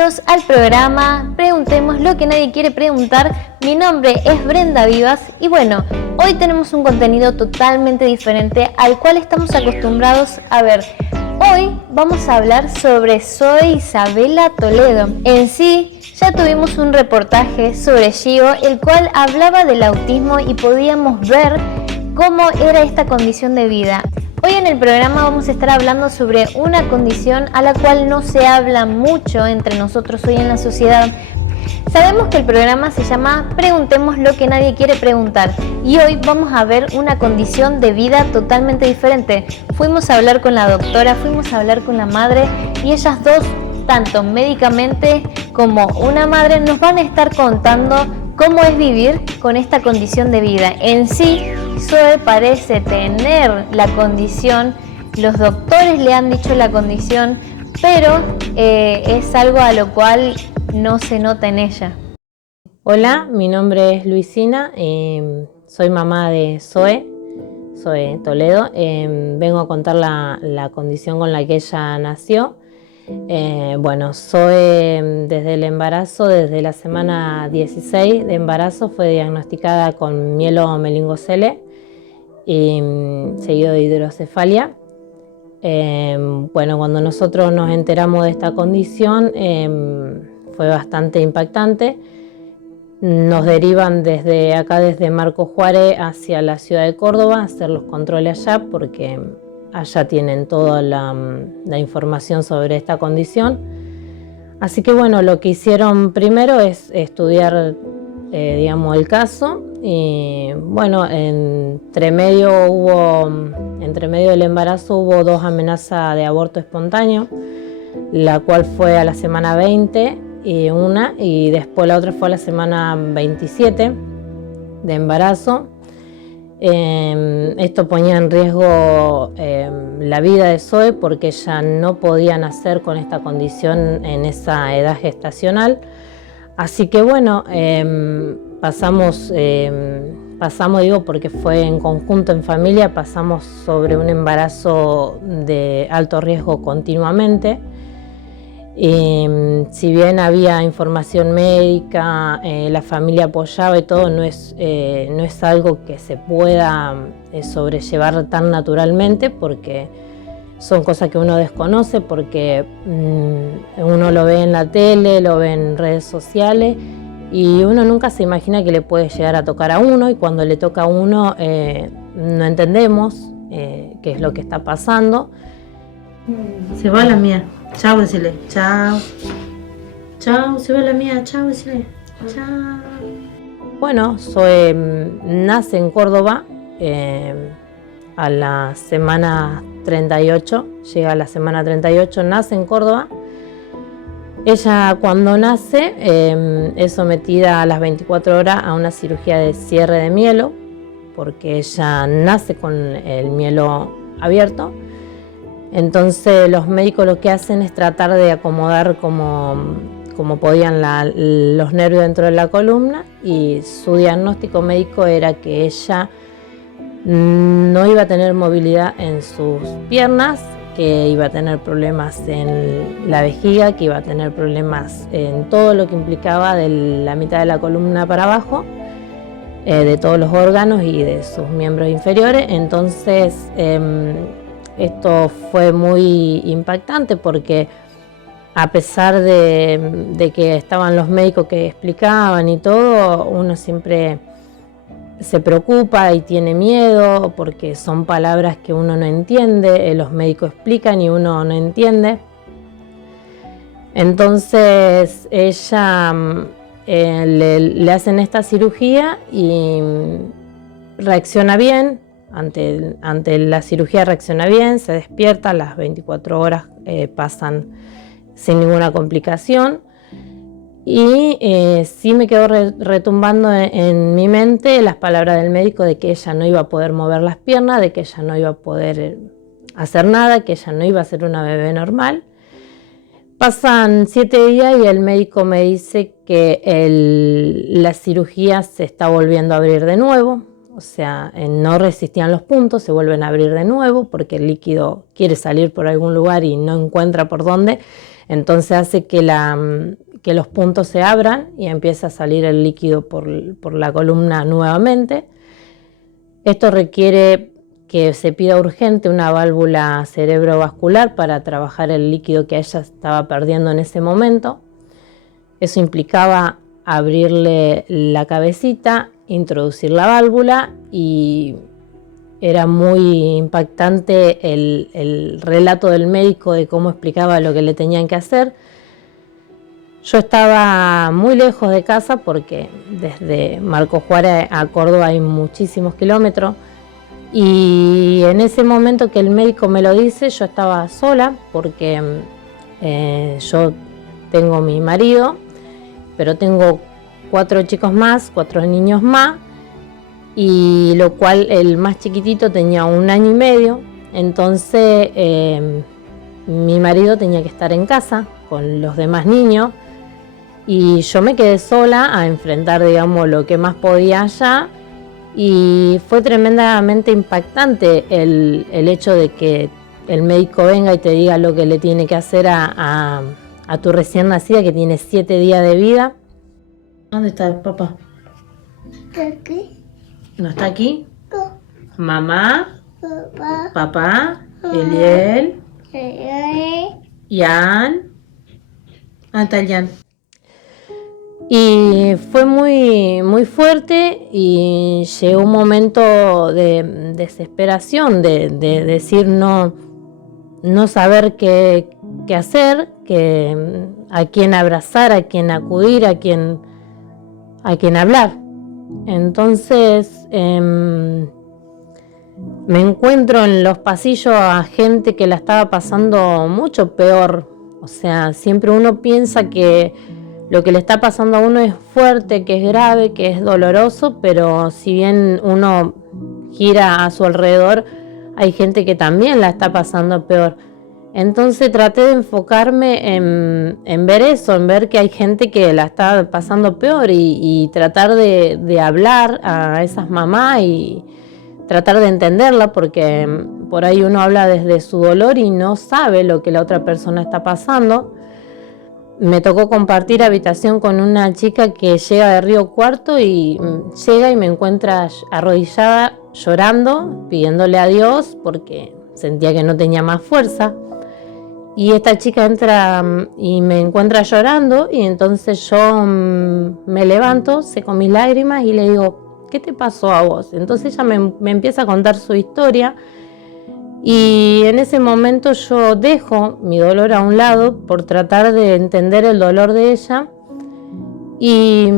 Bienvenidos al programa Preguntemos lo que nadie quiere preguntar. Mi nombre es Brenda Vivas y bueno, hoy tenemos un contenido totalmente diferente al cual estamos acostumbrados a ver. Hoy vamos a hablar sobre Zoe Isabela Toledo. En sí, ya tuvimos un reportaje sobre Gio, el cual hablaba del autismo y podíamos ver cómo era esta condición de vida. Hoy en el programa vamos a estar hablando sobre una condición a la cual no se habla mucho entre nosotros hoy en la sociedad. Sabemos que el programa se llama Preguntemos lo que nadie quiere preguntar y hoy vamos a ver una condición de vida totalmente diferente. Fuimos a hablar con la doctora, fuimos a hablar con la madre y ellas dos, tanto médicamente como una madre, nos van a estar contando cómo es vivir con esta condición de vida. En sí, Zoe parece tener la condición, los doctores le han dicho la condición, pero es algo a lo cual no se nota en ella. Hola, mi nombre es Luisina, soy mamá de Zoe Toledo. Vengo a contar la condición con la que ella nació. Zoe desde el embarazo, desde la semana 16 de embarazo, fue diagnosticada con mielomeningocele y seguido de hidrocefalia. Cuando nosotros nos enteramos de esta condición fue bastante impactante. Nos derivan desde Marcos Juárez hacia la ciudad de Córdoba a hacer los controles allá porque allá tienen toda la información sobre esta condición. Así que lo que hicieron primero es estudiar el caso y entre medio del embarazo hubo 2 amenazas de aborto espontáneo, la cual fue a la semana 20 y después la otra fue a la semana 27 de embarazo. Esto ponía en riesgo la vida de Zoe porque ella no podía nacer con esta condición en esa edad gestacional. Así que pasamos porque fue en conjunto, en familia, pasamos sobre un embarazo de alto riesgo continuamente. Si bien había información médica, la familia apoyaba y todo, no es algo que se pueda sobrellevar tan naturalmente porque son cosas que uno desconoce, porque uno lo ve en la tele, lo ve en redes sociales y uno nunca se imagina que le puede llegar a tocar a uno, y cuando le toca a uno no entendemos qué es lo que está pasando. Se va la mía, chao, decirle, chao. Chao, se va la mía, chao, decirle, chao. Zoe nace en Córdoba a la semana 38, llega a la semana 38, nace en Córdoba. Ella cuando nace es sometida a las 24 horas a una cirugía de cierre de mielo, porque ella nace con el mielo abierto. Entonces los médicos lo que hacen es tratar de acomodar como podían los nervios dentro de la columna, y su diagnóstico médico era que ella no iba a tener movilidad en sus piernas, que iba a tener problemas en la vejiga, que iba a tener problemas en todo lo que implicaba de la mitad de la columna para abajo, de todos los órganos y de sus miembros inferiores. Entonces esto fue muy impactante porque a pesar de que estaban los médicos que explicaban y todo, uno siempre se preocupa y tiene miedo porque son palabras que uno no entiende, los médicos explican y uno no entiende. Entonces ella le hacen esta cirugía y reacciona bien, ante la cirugía reacciona bien, se despierta, las 24 horas pasan sin ninguna complicación. Y sí me quedó retumbando en mi mente las palabras del médico de que ella no iba a poder mover las piernas, de que ella no iba a poder hacer nada, que ella no iba a ser una bebé normal. Pasan 7 días y el médico me dice que la cirugía se está volviendo a abrir de nuevo. O sea, no resistían los puntos, se vuelven a abrir de nuevo porque el líquido quiere salir por algún lugar y no encuentra por dónde. Entonces hace que los puntos se abran y empieza a salir el líquido por la columna nuevamente. Esto requiere que se pida urgente una válvula cerebrovascular para trabajar el líquido que ella estaba perdiendo en ese momento. Eso implicaba abrirle la cabecita, introducir la válvula, y era muy impactante el relato del médico de cómo explicaba lo que le tenían que hacer. Yo estaba muy lejos de casa porque desde Marcos Juárez a Córdoba hay muchísimos kilómetros, y en ese momento que el médico me lo dice yo estaba sola porque yo tengo mi marido, pero tengo 4 chicos más, 4 niños más, y lo cual el más chiquitito tenía 1 año y medio, entonces mi marido tenía que estar en casa con los demás niños y yo me quedé sola a enfrentar, digamos, lo que más podía allá, y fue tremendamente impactante el hecho de que el médico venga y te diga lo que le tiene que hacer a tu recién nacida que tiene 7 días de vida. ¿Dónde está el papá? Aquí, ¿No está aquí? Mamá, papá, papá, Eliel, Yan. ¿Dónde está el Yan? Y fue muy, muy fuerte, y llegó un momento de desesperación, de decir no saber qué hacer, a quién abrazar, a quién acudir, a quién hablar. Entonces me encuentro en los pasillos a gente que la estaba pasando mucho peor. O sea, siempre uno piensa que lo que le está pasando a uno es fuerte, que es grave, que es doloroso, pero si bien uno gira a su alrededor, hay gente que también la está pasando peor. Entonces traté de enfocarme en ver eso, en ver que hay gente que la está pasando peor, y tratar de hablar a esas mamás y tratar de entenderla, porque por ahí uno habla desde su dolor y no sabe lo que la otra persona está pasando. Me tocó compartir habitación con una chica que llega de Río Cuarto y llega y me encuentra arrodillada llorando, pidiéndole a Dios porque sentía que no tenía más fuerza. Y esta chica entra y me encuentra llorando, y entonces yo me levanto, seco mis lágrimas y le digo, ¿qué te pasó a vos? Entonces ella me empieza a contar su historia, y en ese momento yo dejo mi dolor a un lado por tratar de entender el dolor de ella, y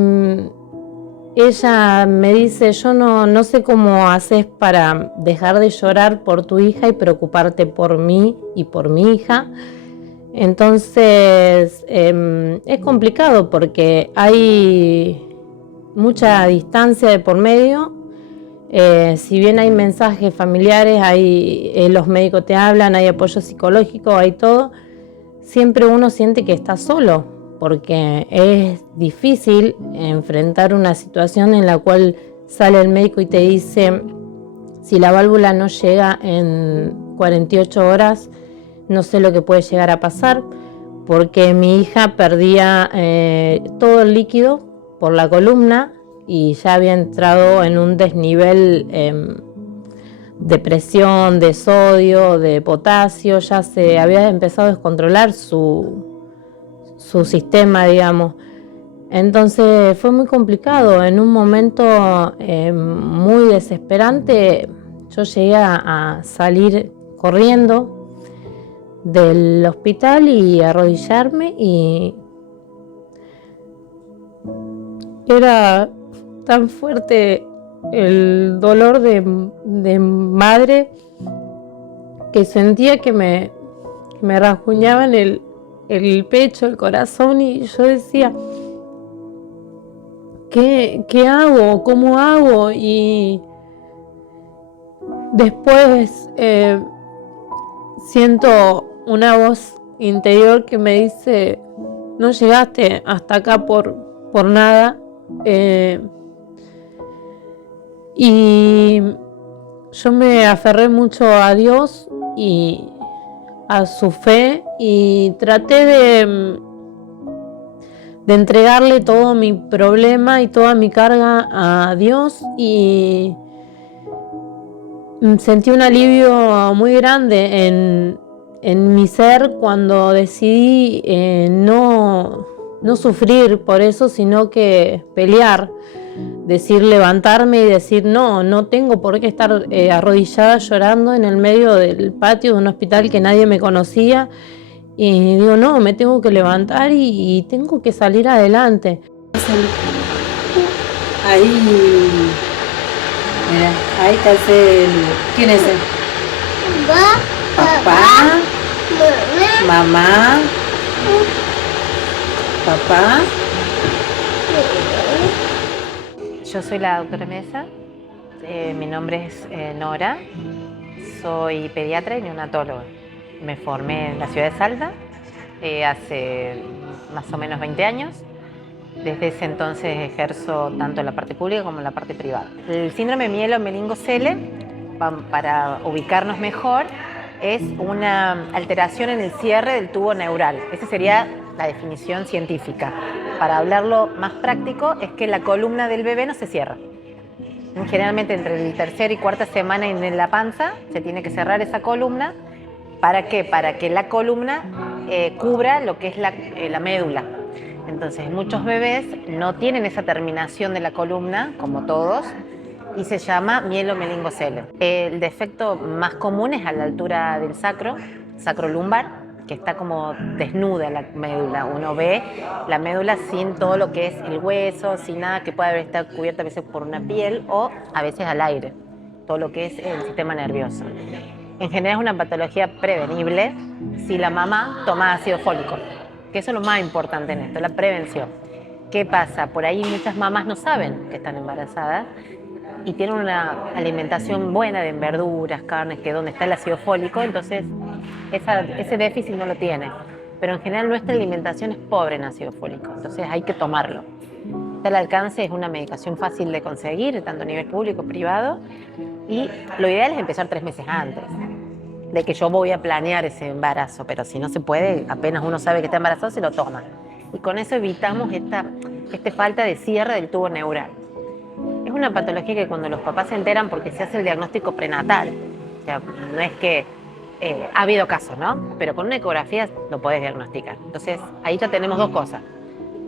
ella me dice, yo no sé cómo haces para dejar de llorar por tu hija y preocuparte por mí y por mi hija. Entonces es complicado porque hay mucha distancia de por medio. Si bien hay mensajes familiares, los médicos te hablan, hay apoyo psicológico, hay todo, siempre uno siente que está solo, porque es difícil enfrentar una situación en la cual sale el médico y te dice, si la válvula no llega en 48 horas, no sé lo que puede llegar a pasar, porque mi hija perdía todo el líquido por la columna y ya había entrado en un desnivel de presión, de sodio, de potasio, ya se había empezado a descontrolar su sistema, digamos. Entonces fue muy complicado. En un momento muy desesperante, yo llegué a salir corriendo del hospital y arrodillarme, y era tan fuerte el dolor de madre que sentía que me rasguñaban el pecho, el corazón, y yo decía, ¿qué hago? ¿Cómo hago? Y después siento una voz interior que me dice, no llegaste hasta acá por nada. Y yo me aferré mucho a Dios y a su fe y traté de entregarle todo mi problema y toda mi carga a Dios, y sentí un alivio muy grande en mi ser cuando decidí no sufrir por eso, sino que pelear, levantarme y decir no tengo por qué estar arrodillada llorando en el medio del patio de un hospital que nadie me conocía, y digo no, me tengo que levantar y tengo que salir adelante. Ahí, mira, ahí está el... ¿Quién es él? Papá, mamá, papá. Yo soy la doctora Mesa, mi nombre es Nora, soy pediatra y neonatóloga. Me formé en la ciudad de Salta hace más o menos 20 años. Desde ese entonces ejerzo tanto en la parte pública como en la parte privada. El síndrome mielomeningocele, para ubicarnos mejor, es una alteración en el cierre del tubo neural. Esa sería la definición científica. Para hablarlo más práctico, es que la columna del bebé no se cierra. Generalmente entre el tercera y cuarta semana en la panza se tiene que cerrar esa columna. ¿Para qué? Para que la columna cubra lo que es la médula. Entonces muchos bebés no tienen esa terminación de la columna, como todos, y se llama mielomeningocele. El defecto más común es a la altura del sacro lumbar, que está como desnuda la médula. Uno ve la médula sin todo lo que es el hueso, sin nada que pueda haber estado cubierta a veces por una piel o a veces al aire, todo lo que es el sistema nervioso. En general es una patología prevenible si la mamá toma ácido fólico, que eso es lo más importante en esto, la prevención. ¿Qué pasa? Por ahí muchas mamás no saben que están embarazadas y tienen una alimentación buena de verduras, carnes, que es donde está el ácido fólico, entonces ese déficit no lo tiene. Pero en general nuestra alimentación es pobre en ácido fólico, entonces hay que tomarlo. Está al alcance, es una medicación fácil de conseguir, tanto a nivel público, privado, y lo ideal es empezar 3 meses antes de que yo voy a planear ese embarazo, pero si no se puede, apenas uno sabe que está embarazado, se lo toma. Y con eso evitamos esta falta de cierre del tubo neural. Es una patología que cuando los papás se enteran, porque se hace el diagnóstico prenatal, o sea, no es que ha habido casos, ¿no? Pero con una ecografía lo podés diagnosticar. Entonces, ahí ya tenemos 2 cosas.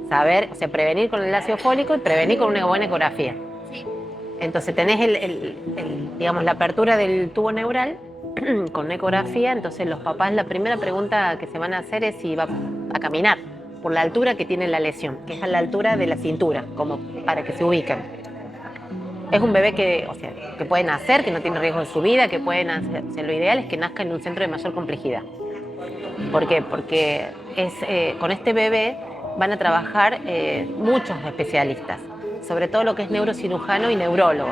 Saber, o sea, prevenir con el ácido fólico y prevenir con una buena ecografía. Entonces, tenés digamos, la apertura del tubo neural con una ecografía, entonces los papás, la primera pregunta que se van a hacer es si va a caminar por la altura que tiene la lesión, que es a la altura de la cintura, como para que se ubiquen. Es un bebé que puede nacer, que no tiene riesgo en su vida, que puede nacer, o sea, lo ideal es que nazca en un centro de mayor complejidad. ¿Por qué? Porque con este bebé van a trabajar muchos especialistas, sobre todo lo que es neurocirujano y neurólogo.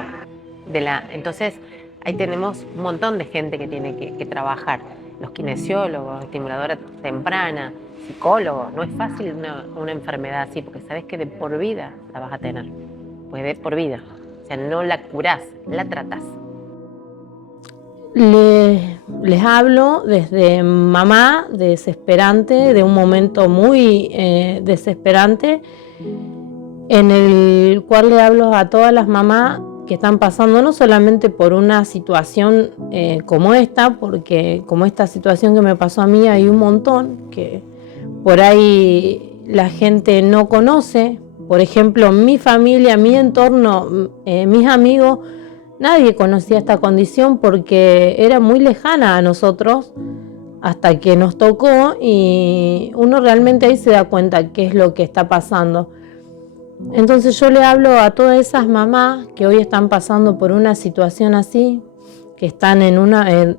Entonces, ahí tenemos un montón de gente que tiene que trabajar. Los kinesiólogos, estimuladora temprana, psicólogos. No es fácil una enfermedad así, porque sabes que de por vida la vas a tener. Pues de por vida. O sea, no la curás, la tratás. Les hablo desde mamá desesperante, de un momento muy desesperante, en el cual le hablo a todas las mamás que están pasando no solamente por una situación como esta, porque como esta situación que me pasó a mí hay un montón que por ahí la gente no conoce. Por ejemplo, mi familia, mi entorno, mis amigos, nadie conocía esta condición porque era muy lejana a nosotros hasta que nos tocó, y uno realmente ahí se da cuenta qué es lo que está pasando. Entonces yo le hablo a todas esas mamás que hoy están pasando por una situación así, que están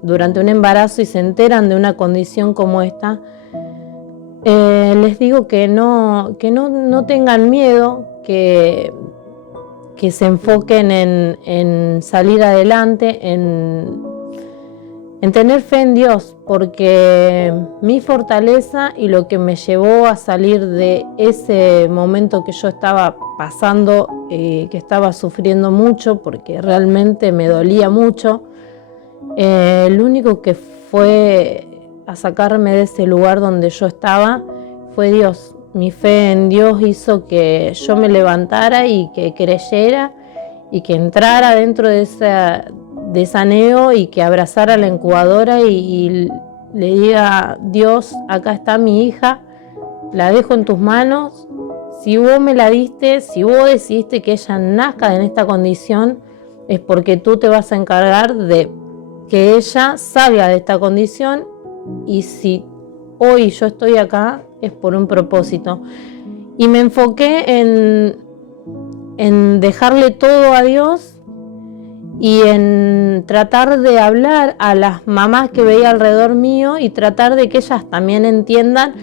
durante un embarazo y se enteran de una condición como esta. Les digo que no tengan miedo, que se enfoquen en salir adelante, en tener fe en Dios, porque mi fortaleza y lo que me llevó a salir de ese momento que yo estaba pasando, que estaba sufriendo mucho, porque realmente me dolía mucho, lo único que fue a sacarme de ese lugar donde yo estaba fue Dios. Mi fe en Dios hizo que yo me levantara y que creyera y que entrara dentro de esa neo y que abrazara a la incubadora y le diga: Dios, acá está mi hija, la dejo en tus manos. Si vos me la diste, si vos decidiste que ella nazca en esta condición, es porque tú te vas a encargar de que ella salga de esta condición, y si hoy yo estoy acá es por un propósito. Y me enfoqué en dejarle todo a Dios y en tratar de hablar a las mamás que veía alrededor mío y tratar de que ellas también entiendan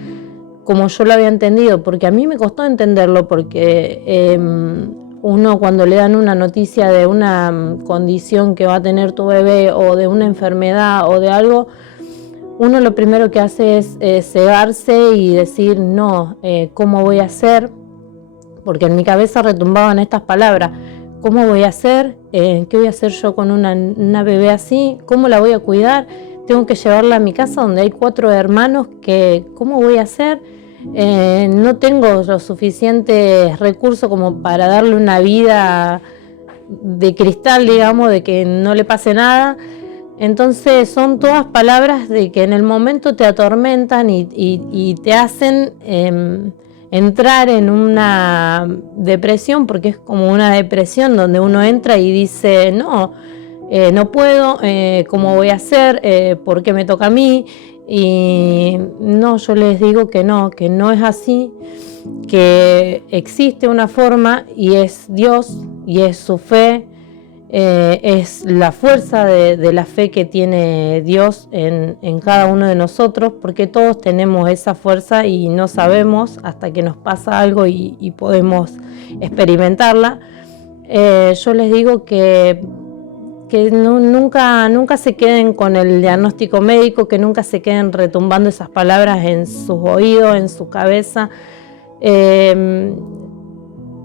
como yo lo había entendido, porque a mí me costó entenderlo, porque uno cuando le dan una noticia de una condición que va a tener tu bebé o de una enfermedad o de algo, uno lo primero que hace es cegarse y decir no, ¿cómo voy a hacer? Porque en mi cabeza retumbaban estas palabras: ¿cómo voy a hacer? ¿Qué voy a hacer yo con una bebé así? ¿Cómo la voy a cuidar? Tengo que llevarla a mi casa donde hay 4 hermanos, ¿cómo voy a hacer? No tengo los suficientes recursos como para darle una vida de cristal, digamos, de que no le pase nada. Entonces son todas palabras de que en el momento te atormentan y te hacen entrar en una depresión, porque es como una depresión donde uno entra y dice no puedo, ¿cómo voy a hacer? ¿Por qué me toca a mí? Y no, yo les digo que no es así, que existe una forma y es Dios y es su fe. Es la fuerza de la fe que tiene Dios en cada uno de nosotros, porque todos tenemos esa fuerza y no sabemos hasta que nos pasa algo y podemos experimentarla. Yo les digo que nunca se queden con el diagnóstico médico, que nunca se queden retumbando esas palabras en sus oídos, en su cabeza.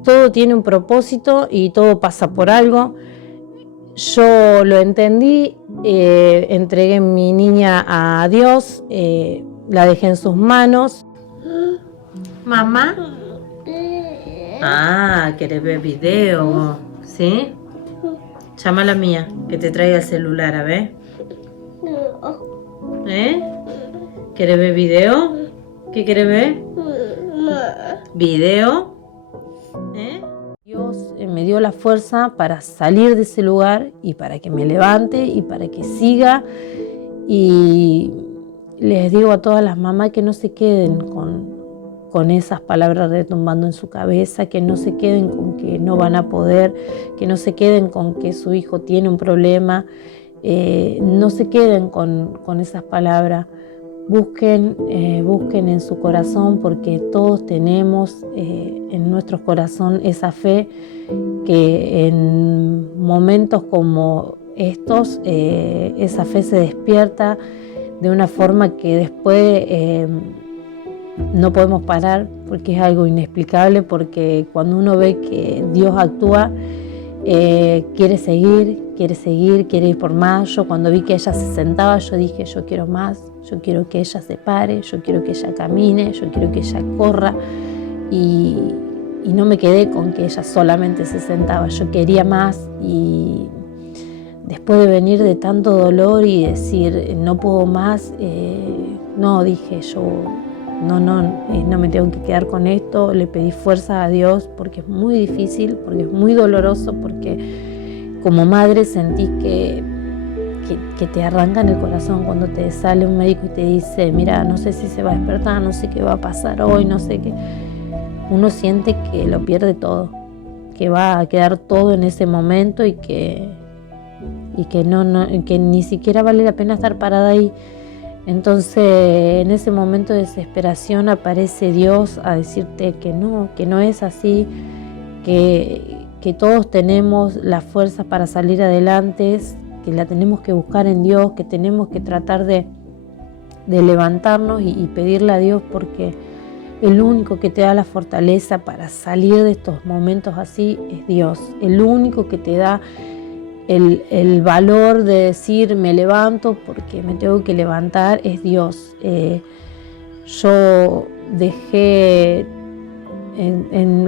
Todo tiene un propósito y todo pasa por algo. Yo lo entendí, entregué mi niña a Dios, la dejé en sus manos. ¿Mamá? ¿Querés ver video? ¿Sí? Llama a la mía, que te traiga el celular, a ver. ¿Querés ver video? ¿Qué querés ver? ¿Video? Dios me dio la fuerza para salir de ese lugar y para que me levante y para que siga. Y les digo a todas las mamás que no se queden con esas palabras retumbando en su cabeza, que no se queden con que no van a poder, que no se queden con que su hijo tiene un problema, no se queden con esas palabras. Busquen en su corazón, porque todos tenemos en nuestro corazón esa fe que en momentos como estos, esa fe se despierta de una forma que después no podemos parar, porque es algo inexplicable, porque cuando uno ve que Dios actúa, quiere seguir, quiere ir por más. Yo cuando vi que ella se sentaba, yo dije, yo quiero más, yo quiero que ella se pare, yo quiero que ella camine, yo quiero que ella corra, y no me quedé con que ella solamente se sentaba, yo quería más. Y después de venir de tanto dolor y decir no puedo más, dije yo no me tengo que quedar con esto. Le pedí fuerza a Dios, porque es muy difícil, porque es muy doloroso, porque como madre sentís que te arrancan el corazón cuando te sale un médico y te dice, mira, no sé si se va a despertar, no sé qué va a pasar hoy, no sé qué. Uno siente que lo pierde todo, que va a quedar todo en ese momento y que ni siquiera vale la pena estar parada ahí. Entonces, en ese momento de desesperación aparece Dios a decirte que no es así, que todos tenemos la fuerza para salir adelante, que la tenemos que buscar en Dios, que tenemos que tratar de levantarnos y pedirle a Dios, porque el único que te da la fortaleza para salir de estos momentos así es Dios. El único que te da el valor de decir me levanto porque me tengo que levantar es Dios. Yo dejé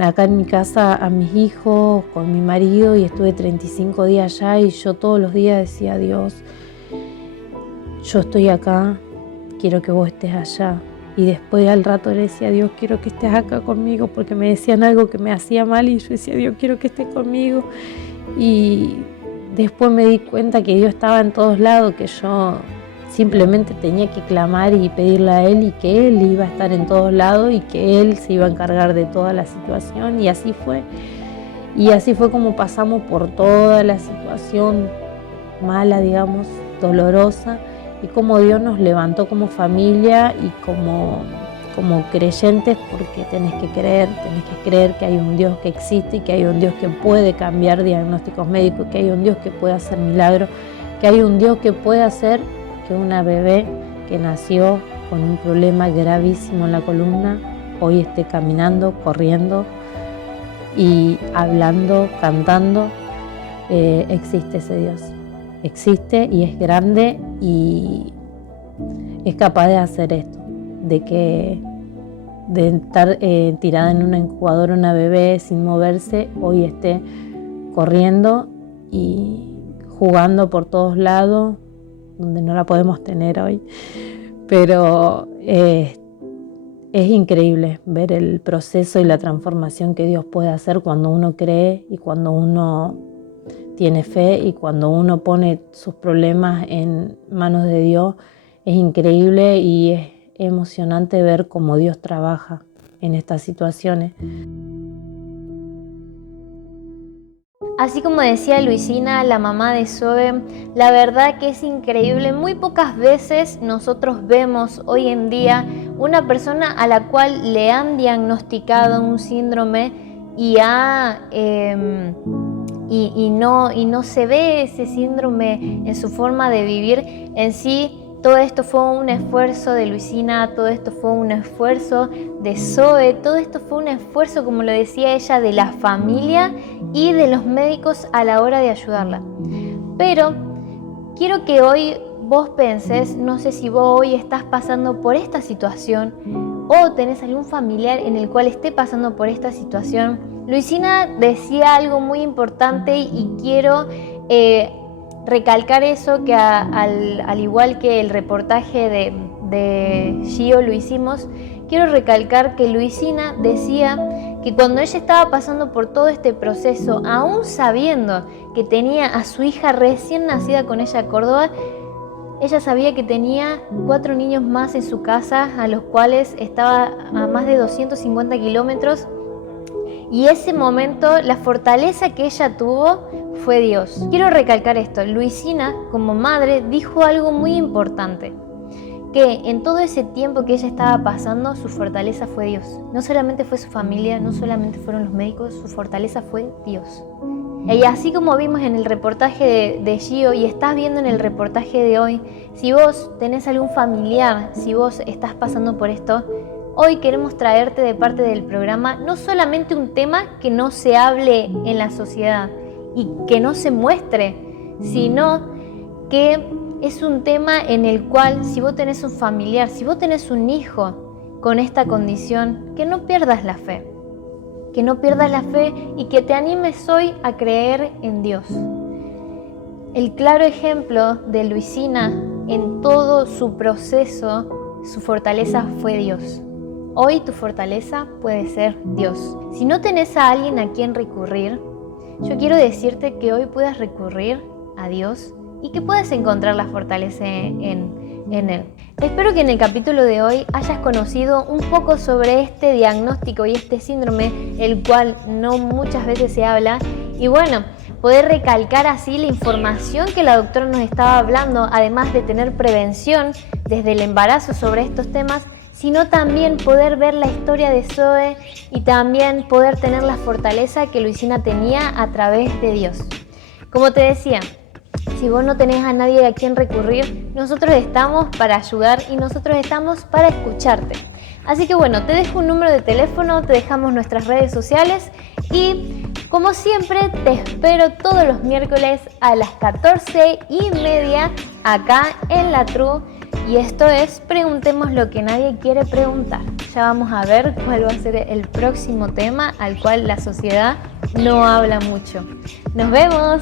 acá en mi casa a mis hijos con mi marido y estuve 35 días allá y yo todos los días decía: Dios, yo estoy acá, quiero que vos estés allá. Y después al rato le decía: Dios, quiero que estés acá conmigo, porque me decían algo que me hacía mal y yo decía: Dios, quiero que estés conmigo. Y después me di cuenta que Dios estaba en todos lados, que yo simplemente tenía que clamar y pedirle a Él y que Él iba a estar en todos lados y que Él se iba a encargar de toda la situación. Y así fue. Y así fue como pasamos por toda la situación mala, digamos, dolorosa, y cómo Dios nos levantó como familia y como creyentes, porque tenés que creer que hay un Dios que existe y que hay un Dios que puede cambiar diagnósticos médicos, que hay un Dios que puede hacer milagros, que hay un Dios que puede hacer que una bebé que nació con un problema gravísimo en la columna hoy esté caminando, corriendo y hablando, cantando. Existe ese Dios. Existe y es grande y es capaz de hacer esto, de estar tirada en una incubadora una bebé sin moverse, hoy esté corriendo y jugando por todos lados, donde no la podemos tener hoy. Pero es increíble ver el proceso y la transformación que Dios puede hacer cuando uno cree y cuando uno tiene fe y cuando uno pone sus problemas en manos de Dios. Es increíble y es emocionante ver cómo Dios trabaja en estas situaciones. Así como decía Luisina, la mamá de Zoe, la verdad que es increíble. Muy pocas veces nosotros vemos hoy en día una persona a la cual le han diagnosticado un síndrome y no se ve ese síndrome en su forma de vivir en sí. Todo esto fue un esfuerzo de Luisina, todo esto fue un esfuerzo de Zoe, todo esto fue un esfuerzo, como lo decía ella, de la familia y de los médicos a la hora de ayudarla. Pero quiero que hoy vos penses, no sé si vos hoy estás pasando por esta situación o tenés algún familiar en el cual esté pasando por esta situación. Luisina decía algo muy importante y quiero recalcar eso, que al igual que el reportaje de Gio lo hicimos, quiero recalcar que Luisina decía que cuando ella estaba pasando por todo este proceso, aún sabiendo que tenía a su hija recién nacida con ella en Córdoba, ella sabía que tenía 4 niños más en su casa, a los cuales estaba a más de 250 kilómetros. Y ese momento, la fortaleza que ella tuvo fue Dios. Quiero recalcar esto, Luisina, como madre, dijo algo muy importante, que en todo ese tiempo que ella estaba pasando, su fortaleza fue Dios. No solamente fue su familia, no solamente fueron los médicos, su fortaleza fue Dios. Y así como vimos en el reportaje de Gio y estás viendo en el reportaje de hoy, si vos tenés algún familiar, si vos estás pasando por esto, hoy queremos traerte de parte del programa no solamente un tema que no se hable en la sociedad y que no se muestre, sino que es un tema en el cual si vos tenés un familiar, si vos tenés un hijo con esta condición, que no pierdas la fe. Que no pierdas la fe y que te animes hoy a creer en Dios. El claro ejemplo de Luisina en todo su proceso, su fortaleza fue Dios. Hoy tu fortaleza puede ser Dios. Si no tenés a alguien a quien recurrir, yo quiero decirte que hoy puedas recurrir a Dios y que puedas encontrar la fortaleza en Él. Espero que en el capítulo de hoy hayas conocido un poco sobre este diagnóstico y este síndrome, el cual no muchas veces se habla, y bueno, poder recalcar así la información que la doctora nos estaba hablando, además de tener prevención desde el embarazo sobre estos temas, sino también poder ver la historia de Zoe y también poder tener la fortaleza que Luisina tenía a través de Dios. Como te decía, si vos no tenés a nadie a quien recurrir, nosotros estamos para ayudar y nosotros estamos para escucharte. Así que bueno, te dejo un número de teléfono, te dejamos nuestras redes sociales y Como siempre, te espero todos los miércoles a las 14:30 acá en La Tru. Y esto es Preguntemos lo que nadie quiere preguntar. Ya vamos a ver cuál va a ser el próximo tema al cual la sociedad no habla mucho. ¡Nos vemos!